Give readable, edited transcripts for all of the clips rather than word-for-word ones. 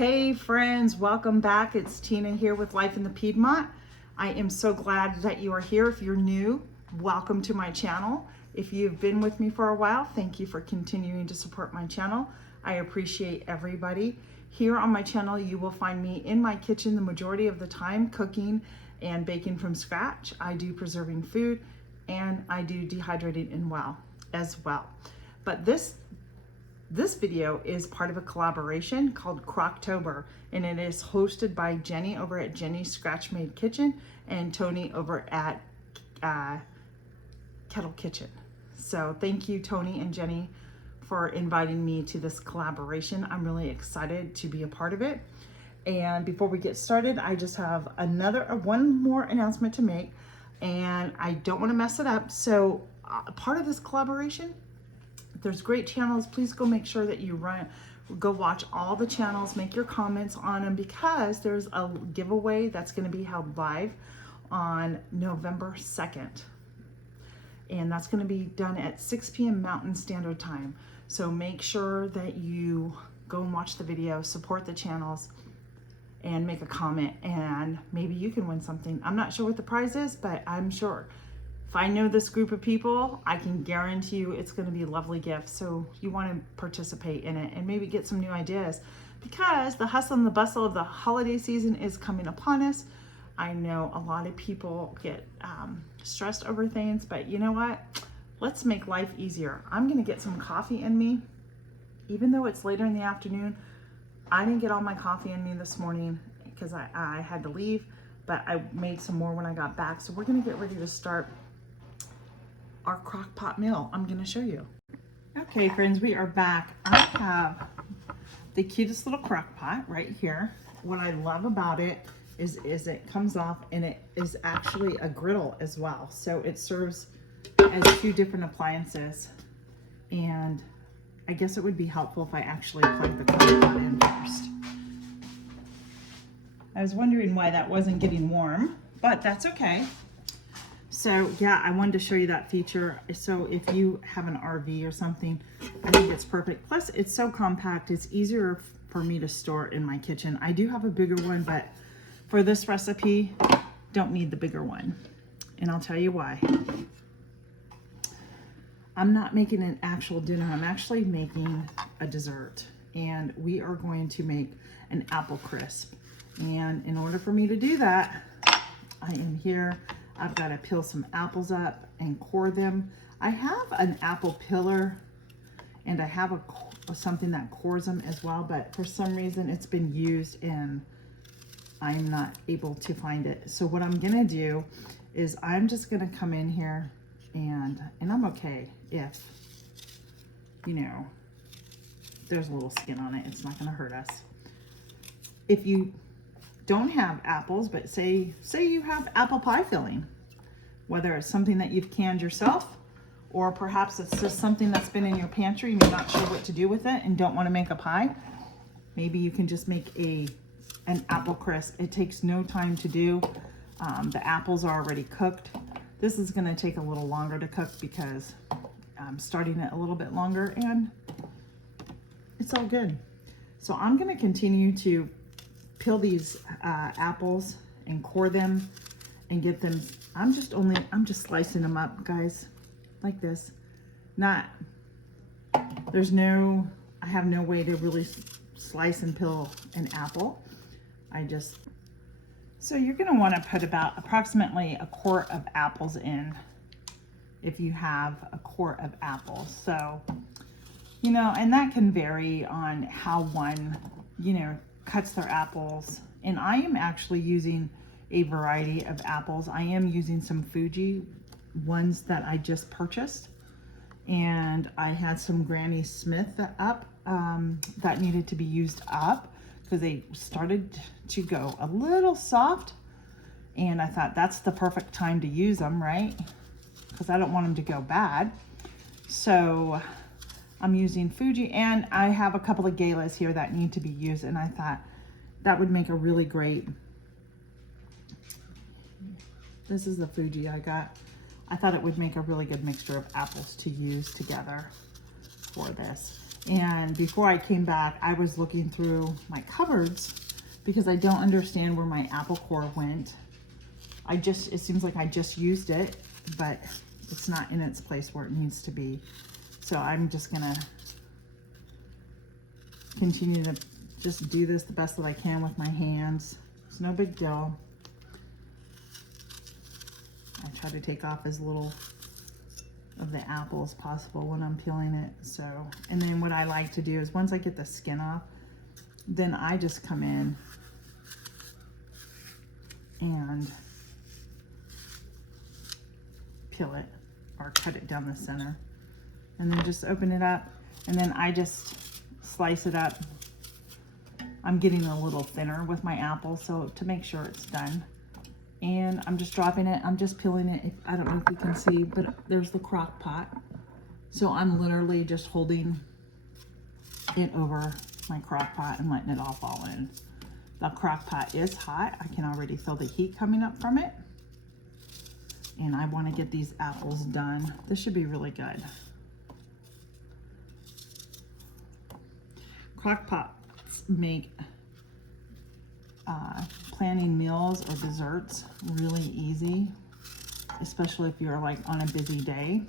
Hey friends, welcome back. It's Tina here with Life in the Piedmont. I am so glad that you are here. If you're new, welcome to my channel. If you've been with me for a while, thank you for continuing to support my channel. I appreciate everybody. Here on my channel, you will find me in my kitchen the majority of the time, cooking and baking from scratch. I do preserving food and I do dehydrating as well. But this video is part of a collaboration called Crocktober, and it is hosted by Jenny over at Jenny's Scratch Made Kitchen and Tony over at Kettle Kitchen. So thank you, Tony and Jenny, for inviting me to this collaboration. I'm really excited to be a part of it. And before we get started, I just have one more announcement to make, and I don't want to mess it up. So part of this collaboration, there's great channels. Please go make sure that you go watch all the channels, make your comments on them, because there's a giveaway that's going to be held live on November 2nd. And that's going to be done at 6 p.m. Mountain Standard Time. So make sure that you go and watch the video, support the channels, and make a comment, and maybe you can win something. I'm not sure what the prize is, but I'm sure if I know this group of people, I can guarantee you it's going to be a lovely gift. So you want to participate in it and maybe get some new ideas, because the hustle and the bustle of the holiday season is coming upon us. I know a lot of people get stressed over things, but you know what? Let's make life easier. I'm going to get some coffee in me. Even though it's later in the afternoon, I didn't get all my coffee in me this morning because I had to leave, but I made some more when I got back. So we're going to get ready to start our crock pot meal. I'm going to show you. Okay, friends, we are back. I have the cutest little crock pot right here. What I love about it is it comes off, and it is actually a griddle as well. So it serves as two different appliances. And I guess it would be helpful if I actually plug the crock pot in first. I was wondering why that wasn't getting warm, but that's okay. So yeah, I wanted to show you that feature. So if you have an RV or something, I think it's perfect. Plus it's so compact, it's easier for me to store in my kitchen. I do have a bigger one, but for this recipe, don't need the bigger one. And I'll tell you why. I'm not making an actual dinner, I'm actually making a dessert. And we are going to make an apple crisp. And in order for me to do that, I am here. I've got to peel some apples up and core them. I have an apple peeler, and I have something that cores them as well, but for some reason it's been used and I'm not able to find it. So what I'm gonna do is I'm just gonna come in here, and I'm okay if, you know, there's a little skin on it. It's not gonna hurt us. If you don't have apples, but say you have apple pie filling, whether it's something that you've canned yourself, or perhaps it's just something that's been in your pantry and you're not sure what to do with it and don't want to make a pie, maybe you can just make an apple crisp. It takes no time to do. The apples are already cooked. This is going to take a little longer to cook because I'm starting it a little bit longer, and it's all good. So I'm going to continue to peel these apples and core them and get them. I'm just slicing them up, guys, like this. I have no way to really slice and peel an apple. So you're going to want to put about approximately a quart of apples in if you have a quart of apples. So, you know, and that can vary on how one, you know, cuts their apples. And I am actually using a variety of apples. I am using some Fuji ones that I just purchased, and I had some Granny Smith that needed to be used up because they started to go a little soft, and I thought that's the perfect time to use them, right? Because I don't want them to go bad. So I'm using Fuji, and I have a couple of galas here that need to be used, and I thought that would make a really great, this is the Fuji I got. I thought it would make a really good mixture of apples to use together for this. And before I came back, I was looking through my cupboards because I don't understand where my apple core went. It seems like I just used it, but it's not in its place where it needs to be. So I'm just gonna continue to just do this the best that I can with my hands. It's no big deal. I try to take off as little of the apple as possible when I'm peeling it. So, and then what I like to do is once I get the skin off, then I just come in and peel it or cut it down the center, and then just open it up, and then I just slice it up. I'm getting a little thinner with my apple, so to make sure it's done. And I'm just dropping it. I'm just peeling it. I don't know if you can see, but there's the crock pot. So I'm literally just holding it over my crock pot and letting it all fall in. The crock pot is hot. I can already feel the heat coming up from it. And I want to get these apples done. This should be really good. Crock pots make planning meals or desserts really easy, especially if you're like on a busy day.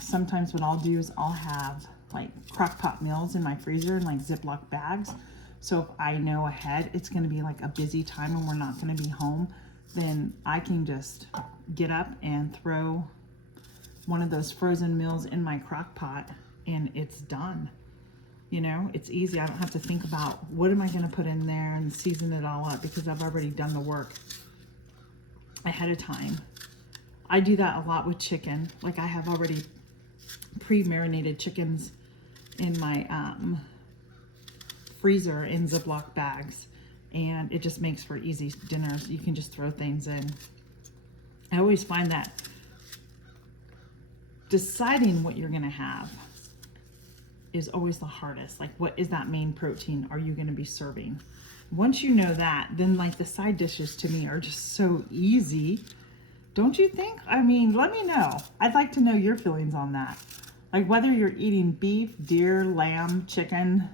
Sometimes what I'll do is I'll have like crock pot meals in my freezer in like Ziploc bags. So if I know ahead it's going to be like a busy time and we're not going to be home, then I can just get up and throw one of those frozen meals in my crock pot and it's done. You know, it's easy. I don't have to think about what am I going to put in there and season it all up because I've already done the work ahead of time. I do that a lot with chicken. Like I have already pre-marinated chickens in my freezer in Ziploc bags, and it just makes for easy dinners. You can just throw things in. I always find that deciding what you're going to have is always the hardest. Like, what is that main protein are you going to be serving? Once you know that, then like the side dishes to me are just so easy. Don't you think? I mean, let me know. I'd like to know your feelings on that. Like whether you're eating beef, deer, lamb, chicken,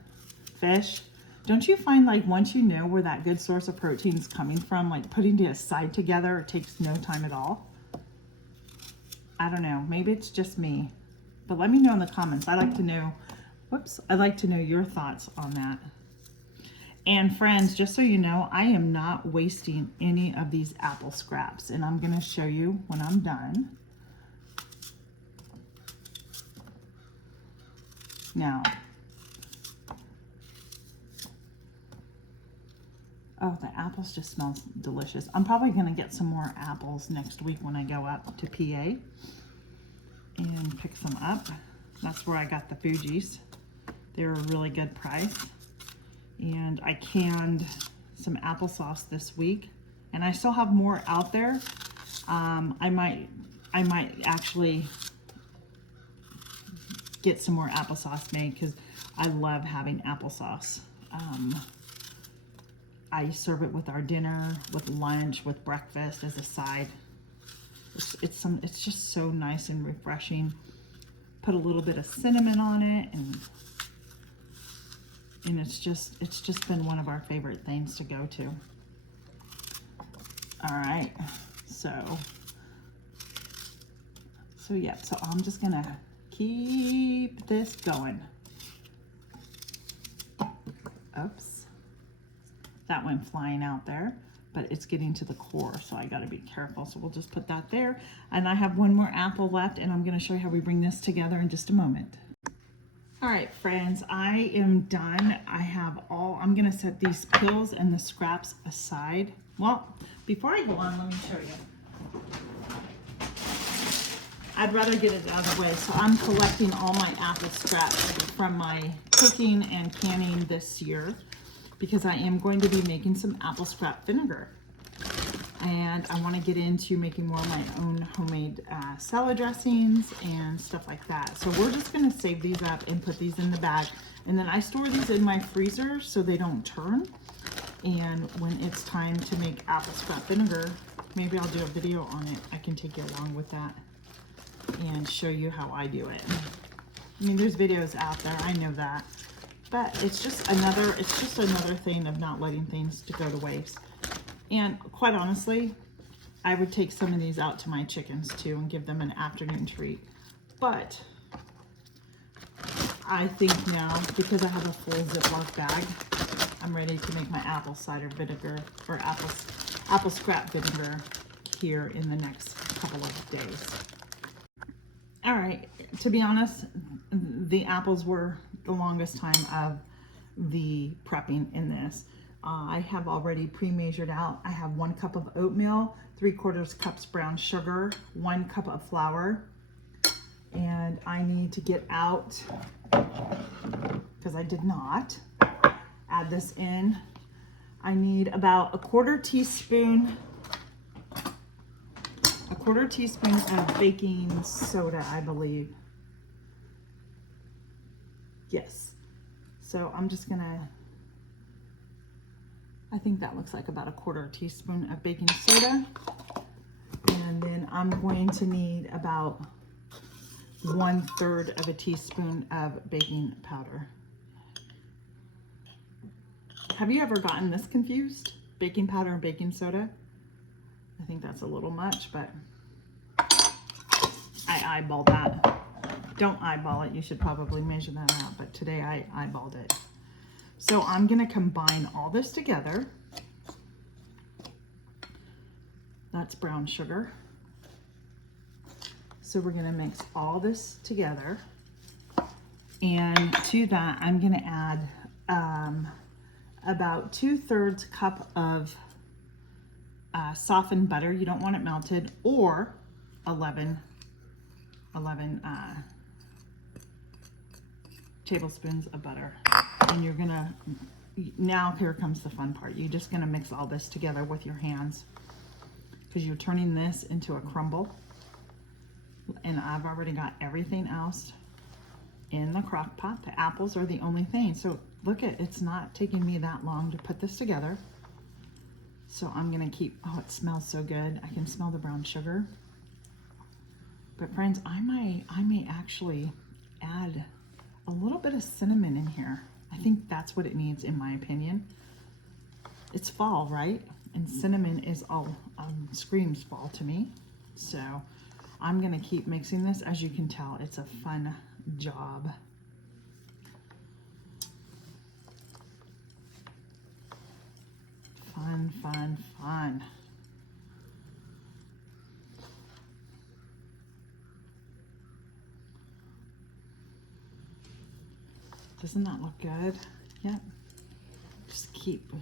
fish, don't you find like once you know where that good source of protein is coming from, like putting it aside together, it takes no time at all? I don't know. Maybe it's just me. But let me know in the comments. I'd like to know, I'd like to know your thoughts on that. And friends, just so you know, I am not wasting any of these apple scraps, and I'm going to show you when I'm done. Now, oh, the apples just smell delicious. I'm probably going to get some more apples next week when I go up to PA and pick some up. That's where I got the Fuji's. They were a really good price. And I canned some applesauce this week, and I still have more out there. I might actually get some more applesauce made because I love having applesauce. I serve it with our dinner, with lunch, with breakfast as a side. It's just so nice and refreshing. Put a little bit of cinnamon on it, and it's just been one of our favorite things to go to. All right, so yeah, so I'm just gonna keep this going. Oops, that went flying out there, but it's getting to the core, so I gotta be careful. So we'll just put that there, and I have one more apple left, and I'm gonna show you how we bring this together in just a moment. All right, friends, I am done. I'm gonna set these peels and the scraps aside. Well, before I go on, let me show you. I'd rather get it out of the way. So I'm collecting all my apple scraps from my cooking and canning this year because I am going to be making some apple scrap vinegar. And I want to get into making more of my own homemade salad dressings and stuff like that. So we're just going to save these up and put these in the bag. And then I store these in my freezer so they don't turn. And when it's time to make apple scrap vinegar, maybe I'll do a video on it. I can take you along with that and show you how I do it. I mean, there's videos out there, I know that. But it's just another thing of not letting things to go to waste. And quite honestly, I would take some of these out to my chickens too and give them an afternoon treat. But I think now, because I have a full Ziploc bag, I'm ready to make my apple cider vinegar or apple scrap vinegar here in the next couple of days. All right, to be honest, the apples were the longest time of the prepping in this. I have already pre-measured out. I have 1 cup of oatmeal, 3/4 cups brown sugar, 1 cup of flour, and I need to get out, because I did not add this in. I need about a quarter teaspoon of baking soda, I believe. Yes. So I'm just gonna, I think that looks like about a quarter teaspoon of baking soda. And then I'm going to need about 1/3 of a teaspoon of baking powder. Have you ever gotten this confused? Baking powder and baking soda? I think that's a little much, but I eyeballed that. Don't eyeball it, you should probably measure that out, but today I eyeballed it. So I'm gonna combine all this together. That's brown sugar. So we're gonna mix all this together. And to that, I'm gonna add about 2/3 cup of softened butter. You don't want it melted, or 11 tablespoons of butter. And you're gonna, now here comes the fun part. You're just gonna mix all this together with your hands, because you're turning this into a crumble. And I've already got everything else in the crock pot. The apples are the only thing. So look at, it's not taking me that long to put this together. So I'm gonna keep, oh, it smells so good. I can smell the brown sugar. But friends, I may actually add a little bit of cinnamon in here. I think that's what it needs, in my opinion. It's fall, right? And cinnamon is all, screams fall to me. So I'm gonna keep mixing this. As you can tell, it's a fun job. Fun, fun, fun. Doesn't that look good? Yep. Just keep,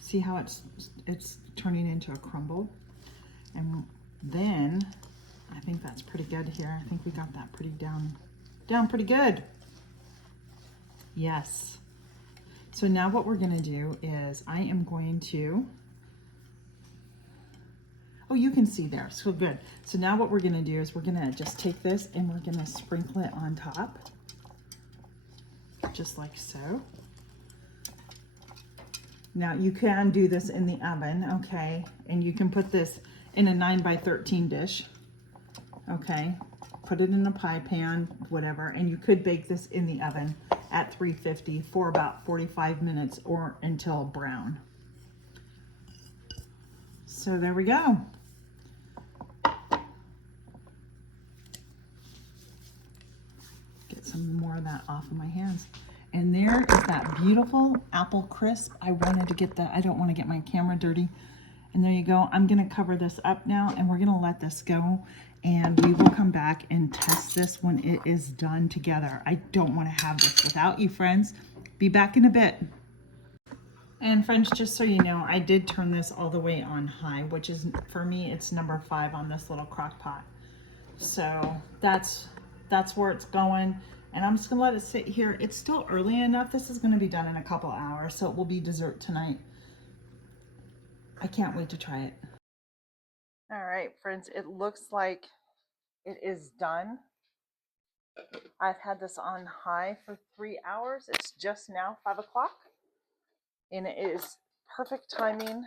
see how it's turning into a crumble? And then I think that's pretty good here. I think we got that pretty down pretty good. Yes. So now what we're gonna do is I am going to, oh, you can see there, so good. So now what we're gonna do is we're gonna just take this and we're gonna sprinkle it on top, just like so. Now you can do this in the oven, okay? And you can put this in a 9x13 dish, okay? Put it in a pie pan, whatever, and you could bake this in the oven at 350 for about 45 minutes or until brown. So there we go. Get some more of that off of my hands. And there is that beautiful apple crisp. I wanted to get that, I don't want to get my camera dirty. And there you go. I'm gonna cover this up now and we're gonna let this go, and we will come back and test this when it is done together. I don't want to have this without you, friends. Be back in a bit. And friends, just so you know, I did turn this all the way on high, which is, for me, it's number 5 on this little crock pot. So that's where it's going. And I'm just gonna let it sit here. It's still early enough. This is gonna be done in a couple hours, so it will be dessert tonight. I can't wait to try it. All right, friends, it looks like it is done. I've had this on high for 3 hours. It's just now 5 o'clock, and it is perfect timing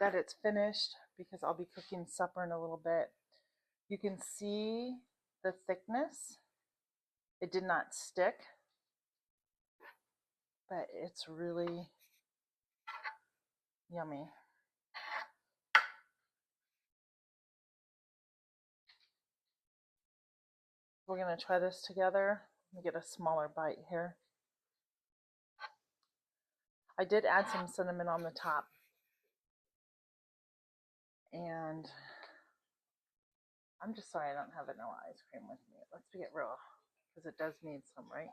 that it's finished, because I'll be cooking supper in a little bit. You can see the thickness. It did not stick, but it's really yummy. We're gonna try this together. Let me get a smaller bite here. I did add some cinnamon on the top. And I'm just sorry I don't have vanilla ice cream with me. Let's get real, because it does need some, right?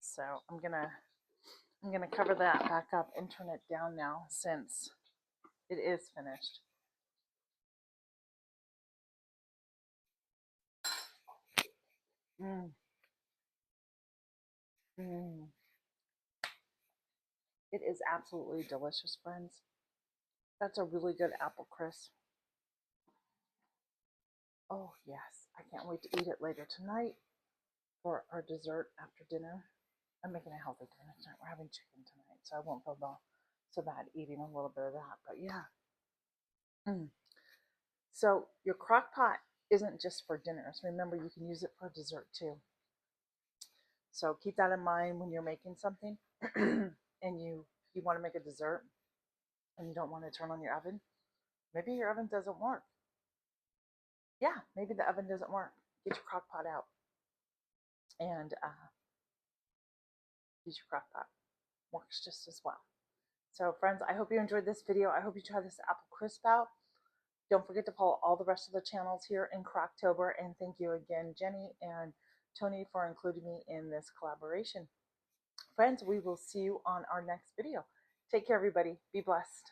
So I'm gonna cover that back up and turn it down now since it is finished. Mm. Mm. It is absolutely delicious, friends. That's a really good apple crisp. Oh yes, I can't wait to eat it later tonight for our dessert after dinner. I'm making a healthy dinner tonight. We're having chicken tonight, so I won't feel so bad eating a little bit of that. But yeah. Mm. So your crock pot isn't just for dinners. Remember, you can use it for dessert too. So keep that in mind when you're making something and you want to make a dessert and you don't want to turn on your oven. Maybe your oven doesn't work. Yeah, maybe the oven doesn't work. Get your crock pot out and use your crock pot. Works just as well. So friends, I hope you enjoyed this video. I hope you try this apple crisp out. Don't forget to follow all the rest of the channels here in Crocktober. And thank you again, Jenny and Tony, for including me in this collaboration. Friends, we will see you on our next video. Take care, everybody. Be blessed.